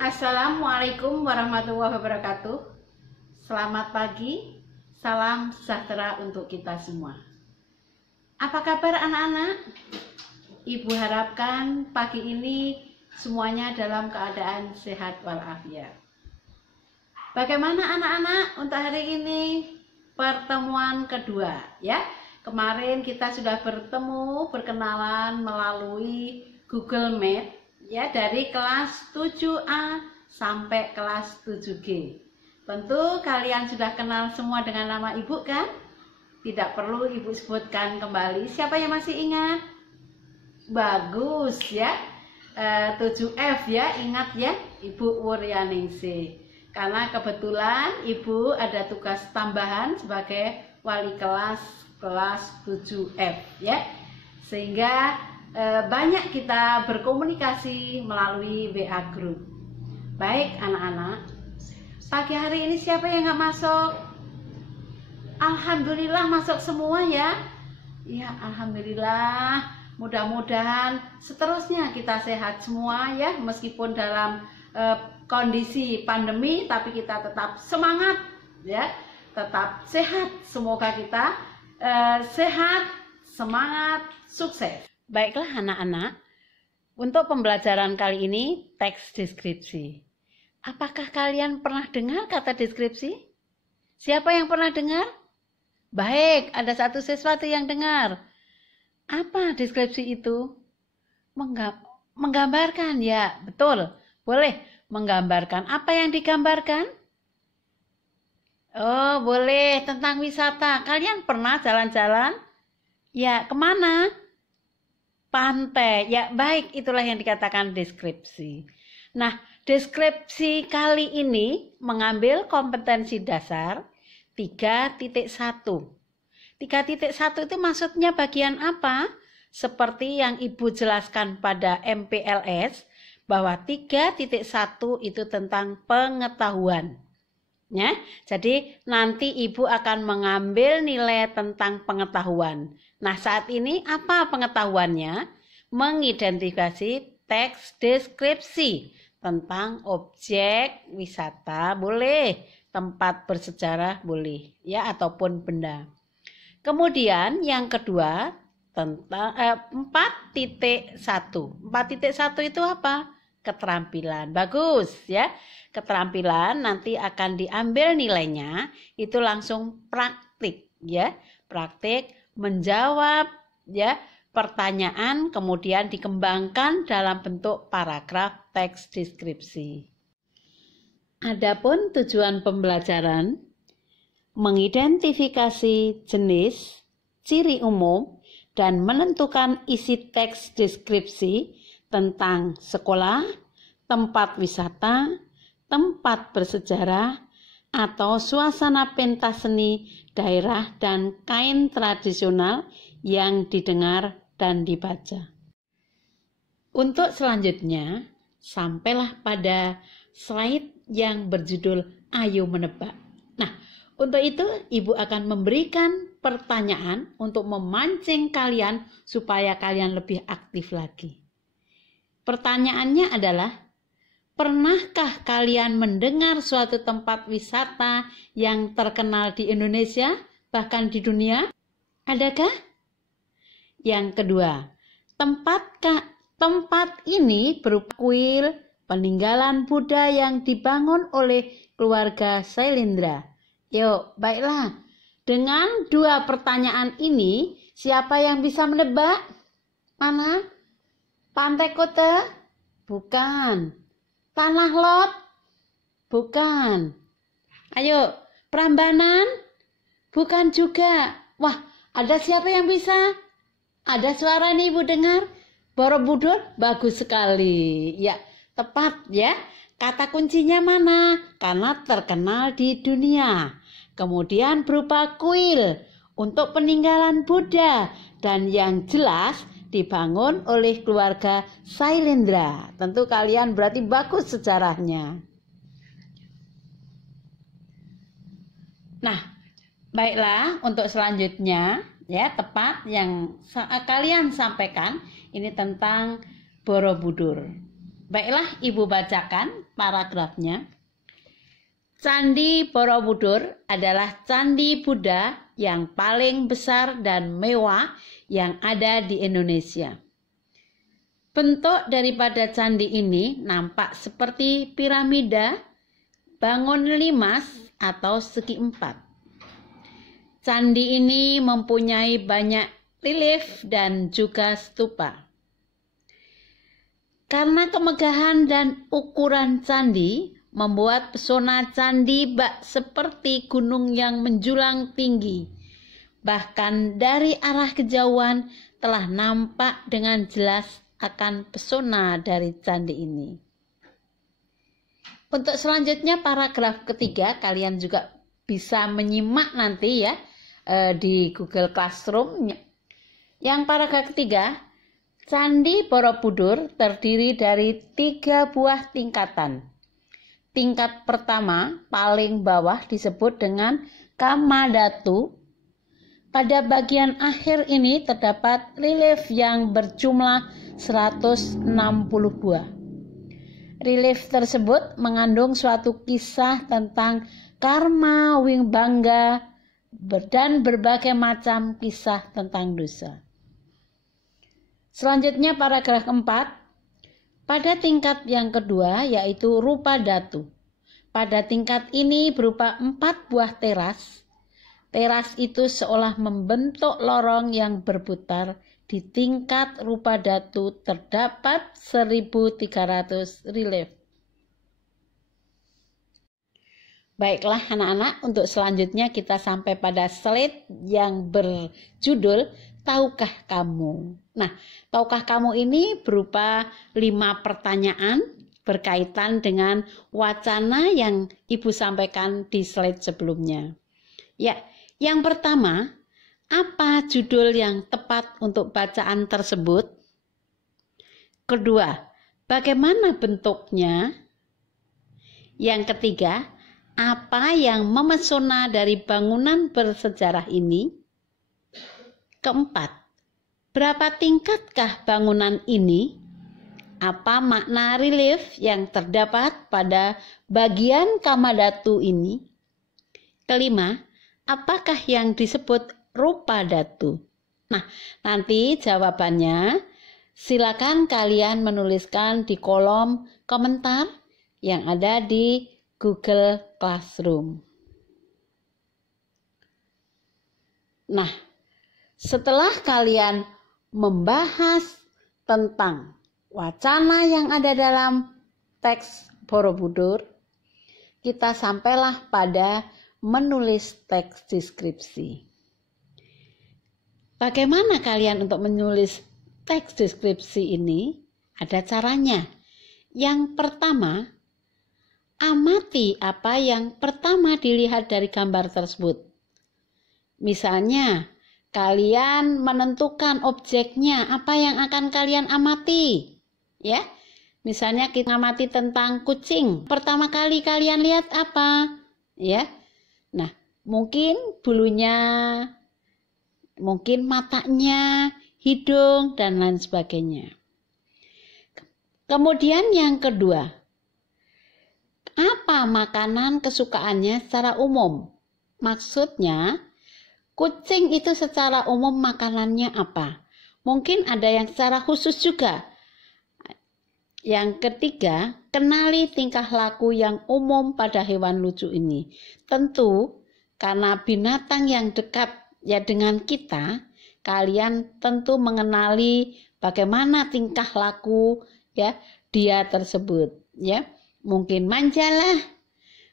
Assalamualaikum warahmatullahi wabarakatuh. Selamat pagi, salam sejahtera untuk kita semua. Apa kabar anak-anak? Ibu harapkan pagi ini semuanya dalam keadaan sehat walafiat. Bagaimana anak-anak untuk hari ini? Pertemuan kedua ya. Kemarin kita sudah berkenalan melalui Google Meet ya, dari kelas 7A sampai kelas 7G. Tentu kalian sudah kenal semua dengan nama ibu kan? Tidak perlu ibu sebutkan kembali. Siapa yang masih ingat? Bagus ya. 7F ya, ingat ya, Ibu Wuryaningsih. Karena kebetulan ibu ada tugas tambahan sebagai wali kelas 7F ya. Sehingga banyak kita berkomunikasi melalui WA Group. Baik anak-anak, pagi hari ini siapa yang nggak masuk? Alhamdulillah masuk semua ya. Ya alhamdulillah. Mudah-mudahan seterusnya kita sehat semua ya, meskipun dalam kondisi pandemi, tapi kita tetap semangat ya, tetap sehat. Semoga kita sehat, semangat, sukses. Baiklah anak-anak, untuk pembelajaran kali ini teks deskripsi. Apakah kalian pernah dengar kata deskripsi? Siapa yang pernah dengar? Baik, ada satu sesuatu yang dengar. Apa deskripsi itu? Menggambarkan ya, betul. Boleh menggambarkan. Apa yang digambarkan? Oh, boleh tentang wisata. Kalian pernah jalan-jalan? Ya, kemana? Pantai. Ya, baik, itulah yang dikatakan deskripsi. Nah, deskripsi kali ini mengambil kompetensi dasar 3.1. 3.1 itu maksudnya bagian apa? Seperti yang Ibu jelaskan pada MPLS, bahwa 3.1 itu tentang pengetahuan. Ya, jadi nanti Ibu akan mengambil nilai tentang pengetahuan. Nah, saat ini apa pengetahuannya? Mengidentifikasi teks deskripsi tentang objek wisata boleh, tempat bersejarah boleh, ya, ataupun benda. Kemudian yang kedua tentang 4.1. 4.1 itu apa? Keterampilan. Bagus ya. Keterampilan nanti akan diambil nilainya itu langsung praktik ya. Praktik menjawab ya pertanyaan, kemudian dikembangkan dalam bentuk paragraf teks deskripsi. Adapun tujuan pembelajaran mengidentifikasi jenis, ciri umum, dan menentukan isi teks deskripsi tentang sekolah, tempat wisata, tempat bersejarah, atau suasana pentas seni daerah dan kain tradisional yang didengar dan dibaca. Untuk selanjutnya, sampailah pada slide yang berjudul Ayo Menebak. Nah, untuk itu Ibu akan memberikan pertanyaan untuk memancing kalian supaya kalian lebih aktif lagi. Pertanyaannya adalah, pernahkah kalian mendengar suatu tempat wisata yang terkenal di Indonesia, bahkan di dunia? Adakah? Yang kedua, tempat ini berupa kuil peninggalan Buddha yang dibangun oleh keluarga Sailendra. Yuk, baiklah. Dengan dua pertanyaan ini, siapa yang bisa menebak? Mana? Pantai Kuta? Bukan. Tanah Lot? Bukan. Ayo, Prambanan? Bukan juga. Wah, ada siapa yang bisa? Ada suara nih Ibu dengar? Borobudur? Bagus sekali. Ya, tepat ya. Kata kuncinya mana? Karena terkenal di dunia. Kemudian berupa kuil untuk peninggalan Buddha dan yang jelas dibangun oleh keluarga Sailendra. Tentu kalian berarti bagus sejarahnya. Nah, baiklah untuk selanjutnya ya, tepat yang kalian sampaikan ini tentang Borobudur. Baiklah Ibu bacakan paragrafnya. Candi Borobudur adalah candi Buddha yang paling besar dan mewah yang ada di Indonesia. Bentuk daripada candi ini nampak seperti piramida, bangun limas atau segi empat. Candi ini mempunyai banyak relief dan juga stupa. Karena kemegahan dan ukuran candi membuat pesona candi bak seperti gunung yang menjulang tinggi. Bahkan dari arah kejauhan telah nampak dengan jelas akan pesona dari candi ini. Untuk selanjutnya paragraf ketiga kalian juga bisa menyimak nanti ya di Google Classroom. Yang paragraf ketiga, Candi Borobudur terdiri dari 3 buah tingkatan. Tingkat pertama paling bawah disebut dengan Kamadhatu. Pada bagian akhir ini terdapat relief yang berjumlah 162. Relief tersebut mengandung suatu kisah tentang karma, wimbangga, dan berbagai macam kisah tentang dosa. Selanjutnya paragraf 4. Pada tingkat yang kedua yaitu rupa datu. Pada tingkat ini berupa 4 buah teras. Teras itu seolah membentuk lorong yang berputar. Di tingkat rupa datu terdapat 1.300 relief. Baiklah anak-anak, untuk selanjutnya kita sampai pada slide yang berjudul Tahukah Kamu? Nah, tahukah kamu ini berupa 5 pertanyaan berkaitan dengan wacana yang Ibu sampaikan di slide sebelumnya. Ya, yang pertama, apa judul yang tepat untuk bacaan tersebut? Kedua, bagaimana bentuknya? Yang ketiga, apa yang memesona dari bangunan bersejarah ini? Keempat, berapa tingkatkah bangunan ini? Apa makna relief yang terdapat pada bagian Kamadhatu ini? Kelima, apakah yang disebut rupa datu? Nah, nanti jawabannya silakan kalian menuliskan di kolom komentar yang ada di Google Classroom. Nah, setelah kalian membahas tentang wacana yang ada dalam teks Borobudur, kita sampailah pada menulis teks deskripsi. Bagaimana kalian untuk menulis teks deskripsi ini? Ada caranya. Yang pertama, amati apa yang pertama dilihat dari gambar tersebut. Misalnya, kalian menentukan objeknya, apa yang akan kalian amati. Ya, misalnya kita amati tentang kucing. Pertama kali kalian lihat apa? Ya, nah mungkin bulunya, mungkin matanya, hidung, dan lain sebagainya. Kemudian yang kedua, apa makanan kesukaannya secara umum? Maksudnya, kucing itu secara umum makanannya apa? Mungkin ada yang secara khusus juga. Yang ketiga, kenali tingkah laku yang umum pada hewan lucu ini. Tentu, karena binatang yang dekat ya dengan kita, kalian tentu mengenali bagaimana tingkah laku ya dia tersebut. Ya, mungkin manjalah,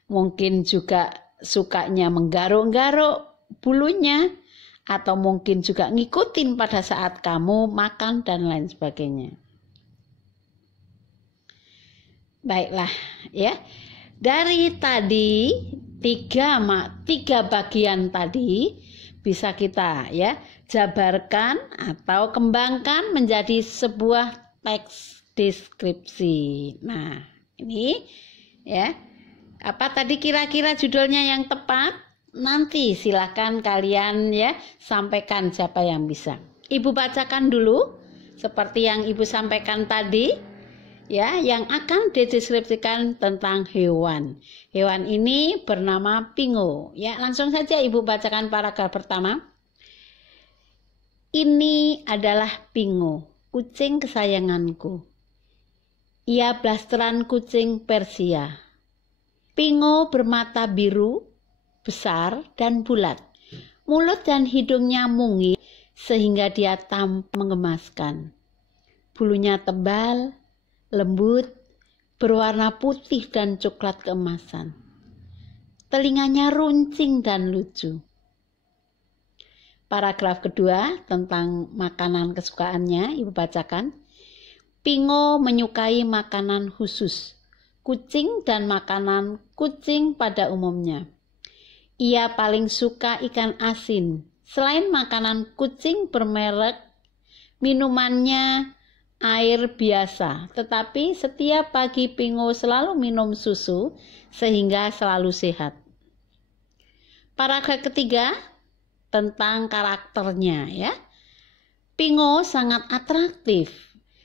mungkin juga sukanya menggaruk-garuk bulunya, atau mungkin juga ngikutin pada saat kamu makan dan lain sebagainya. Baiklah ya, dari tadi tiga bagian tadi bisa kita ya jabarkan atau kembangkan menjadi sebuah teks deskripsi. Nah ini ya, apa tadi kira-kira judulnya yang tepat? Nanti silakan kalian ya sampaikan siapa yang bisa. Ibu bacakan dulu seperti yang Ibu sampaikan tadi. ya yang akan dideskripsikan tentang hewan. Hewan ini bernama pingo. Ya, langsung saja Ibu bacakan paragraf pertama. Ini adalah pingo, kucing kesayanganku. Ia blasteran kucing Persia. Pingo bermata biru, besar dan bulat. Mulut dan hidungnya mungil sehingga dia tampak menggemaskan. Bulunya tebal, lembut, berwarna putih dan coklat keemasan. Telinganya runcing dan lucu. Paragraf kedua tentang makanan kesukaannya, Ibu bacakan. Pingo menyukai makanan khusus, kucing dan makanan kucing pada umumnya. Ia paling suka ikan asin. Selain makanan kucing bermerek, minumannya air biasa. Tetapi setiap pagi Pingo selalu minum susu sehingga selalu sehat. Paragraf ketiga tentang karakternya ya. Pingo sangat atraktif,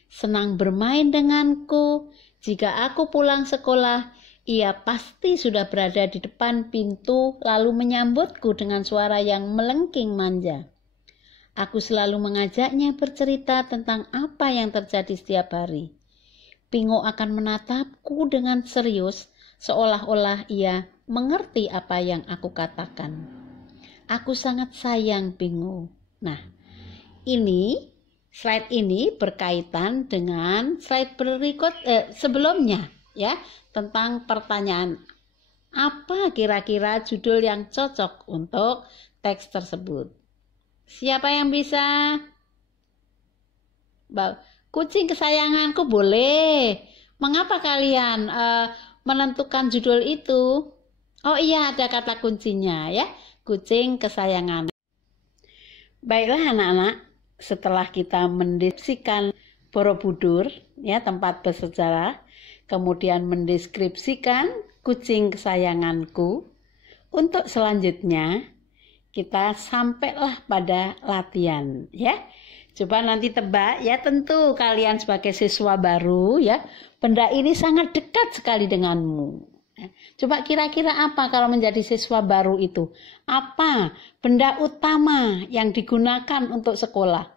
senang bermain denganku. Jika aku pulang sekolah, ia pasti sudah berada di depan pintu lalu menyambutku dengan suara yang melengking manja. Aku selalu mengajaknya bercerita tentang apa yang terjadi setiap hari. Pingo akan menatapku dengan serius seolah-olah ia mengerti apa yang aku katakan. Aku sangat sayang Pingo. Nah, slide ini berkaitan dengan slide berikut sebelumnya ya, tentang pertanyaan apa kira-kira judul yang cocok untuk teks tersebut. Siapa yang bisa? Kucing kesayanganku boleh. Mengapa kalian menentukan judul itu? Oh iya, ada kata kuncinya ya, kucing kesayangan. Baiklah anak-anak, setelah kita mendeskripsikan Borobudur ya, tempat bersejarah, kemudian mendeskripsikan kucing kesayanganku, untuk selanjutnya kita sampailah pada latihan ya. Coba nanti tebak ya, tentu kalian sebagai siswa baru ya, benda ini sangat dekat sekali denganmu. Coba kira-kira apa kalau menjadi siswa baru itu? Apa benda utama yang digunakan untuk sekolah?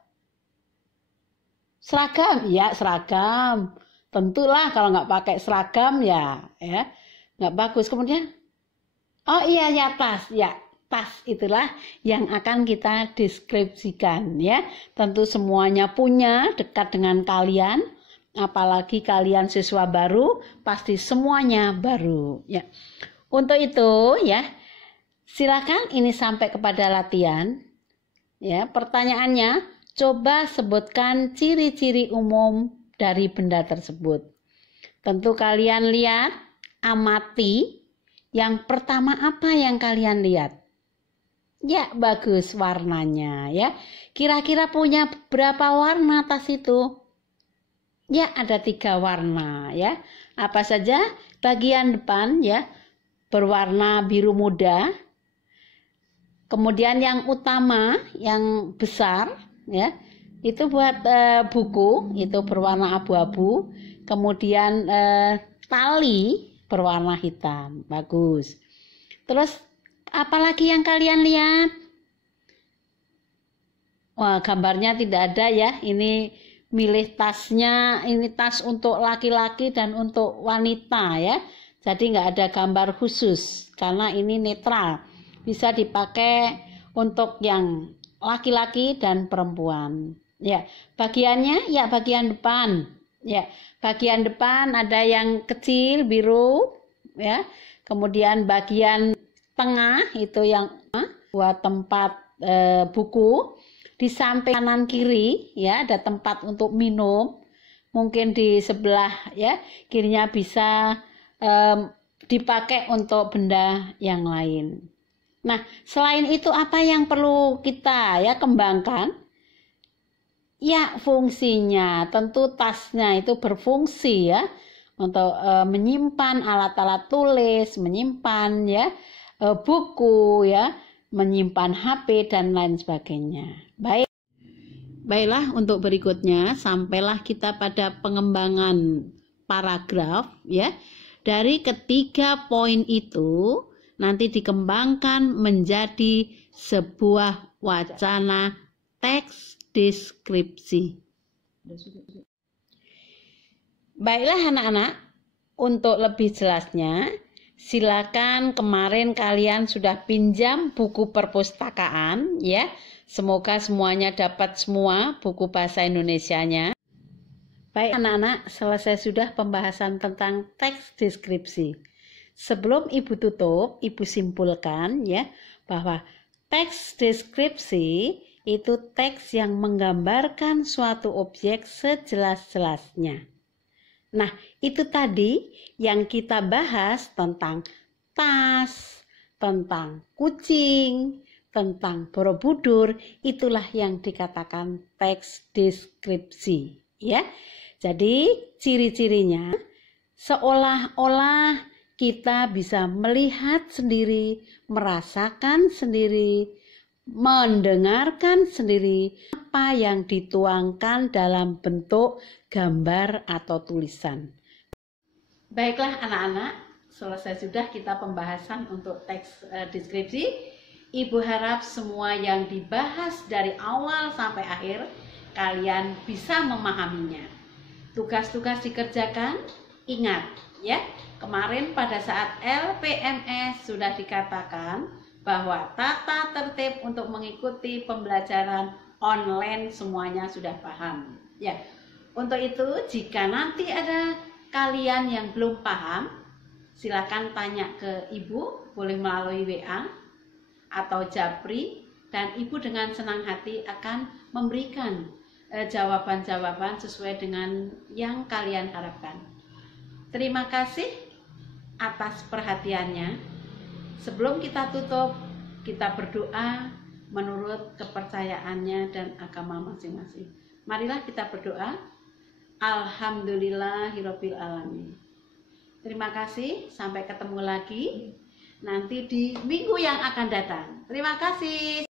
Seragam, ya seragam. Tentulah kalau nggak pakai seragam ya nggak bagus. Kemudian, oh iya ya tas, ya tas itulah yang akan kita deskripsikan ya. Tentu semuanya punya, dekat dengan kalian. Apalagi kalian siswa baru, pasti semuanya baru ya. Untuk itu ya, silakan ini sampai kepada latihan ya. Pertanyaannya, coba sebutkan ciri-ciri umum dari benda tersebut. Tentu kalian lihat, amati. Yang pertama apa yang kalian lihat? Ya bagus, warnanya ya. Kira-kira punya berapa warna tas itu? Ya, ada 3 warna ya. Apa saja? Bagian depan ya berwarna biru muda. Kemudian yang utama, yang besar ya, itu buat buku, itu berwarna abu-abu. Kemudian tali berwarna hitam. Bagus. Terus apalagi yang kalian lihat? Wah, gambarnya tidak ada ya. Ini milih tasnya, ini tas untuk laki-laki dan untuk wanita ya. Jadi nggak ada gambar khusus karena ini netral, bisa dipakai untuk yang laki-laki dan perempuan ya. Bagiannya ya bagian depan ya, bagian depan ada yang kecil biru ya, kemudian bagian tengah itu yang buat tempat buku. Di samping kanan kiri ya ada tempat untuk minum, mungkin di sebelah ya kirinya bisa dipakai untuk benda yang lain. Nah, selain itu apa yang perlu kita ya kembangkan? Ya fungsinya, tentu tasnya itu berfungsi ya untuk menyimpan alat-alat tulis, menyimpan ya buku ya, menyimpan HP dan lain sebagainya. Baiklah, untuk berikutnya sampailah kita pada pengembangan paragraf ya. Dari ketiga poin itu nanti dikembangkan menjadi sebuah wacana teks deskripsi. Baiklah anak-anak, untuk lebih jelasnya silakan, kemarin kalian sudah pinjam buku perpustakaan ya. Semoga semuanya dapat semua buku bahasa Indonesianya. Baik anak-anak, selesai sudah pembahasan tentang teks deskripsi. Sebelum Ibu tutup, Ibu simpulkan ya bahwa teks deskripsi itu teks yang menggambarkan suatu objek sejelas-jelasnya. Nah, itu tadi yang kita bahas tentang tas, tentang kucing, tentang Borobudur, itulah yang dikatakan teks deskripsi ya. Jadi ciri-cirinya seolah-olah kita bisa melihat sendiri, merasakan sendiri, mendengarkan sendiri apa yang dituangkan dalam bentuk gambar atau tulisan. Baiklah anak-anak, selesai sudah kita pembahasan untuk teks deskripsi. Ibu harap semua yang dibahas dari awal sampai akhir kalian bisa memahaminya. Tugas-tugas dikerjakan, ingat ya, kemarin pada saat LPMS sudah dikatakan bahwa tata tertib untuk mengikuti pembelajaran online semuanya sudah paham ya. Untuk itu jika nanti ada kalian yang belum paham, silakan tanya ke Ibu, boleh melalui WA atau Japri, dan Ibu dengan senang hati akan memberikan jawaban-jawaban sesuai dengan yang kalian harapkan. Terima kasih atas perhatiannya. Sebelum kita tutup, kita berdoa menurut kepercayaannya dan agama masing-masing. Marilah kita berdoa. Alhamdulillahirabbil alamin. Terima kasih, sampai ketemu lagi nanti di minggu yang akan datang. Terima kasih.